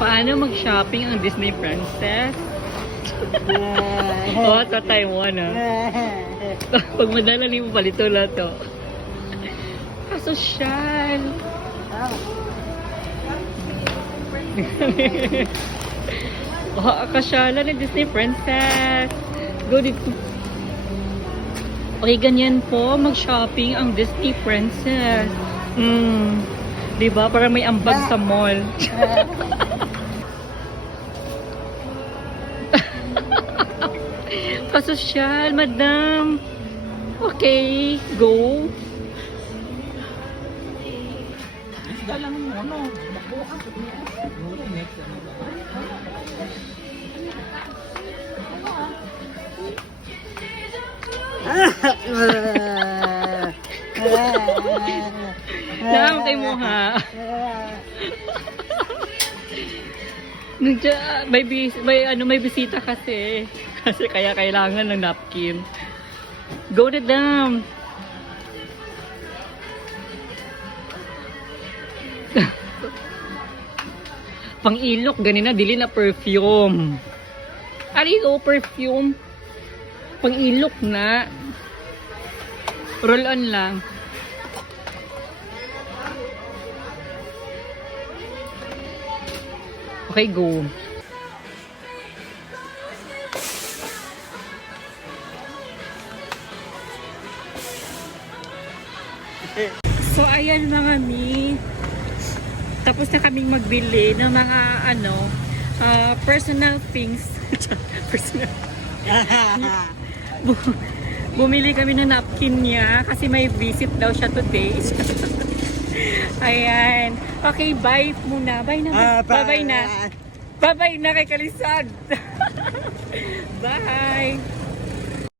Paano mag-shopping ang Disney princess? oh, sa Taiwan ah. Pag madala ni mo palito na to. Kasosyal. oh, kasyalan ni Disney princess. Go dito. Okay, ganyan po mag-shopping ang Disney princess. Mm. 'Di ba? Para may ambag sa mall. Pasosyal, madam. Okay, go. Dalang mo, ano? Dam, kay mo ha. Nandiyan, may, bis, may, ano, may bisita kasi. Kasi kaya kailangan ng napkin. Go na dam. Pang ilok, ganina, dili na perfume. Ari go, perfume. Pang ilok na. Roll on lang. Okay, go. So, ayan mga mi. Tapos na kaming magbili ng mga ano, ah, personal things. personal. Bu- Bumili kami ng napkin niya kasi may visit daw siya today. Ayan. Okay, bye muna. Bye na. Ah, bye. Bye-bye na. Bye-bye na kay Kalisag. bye.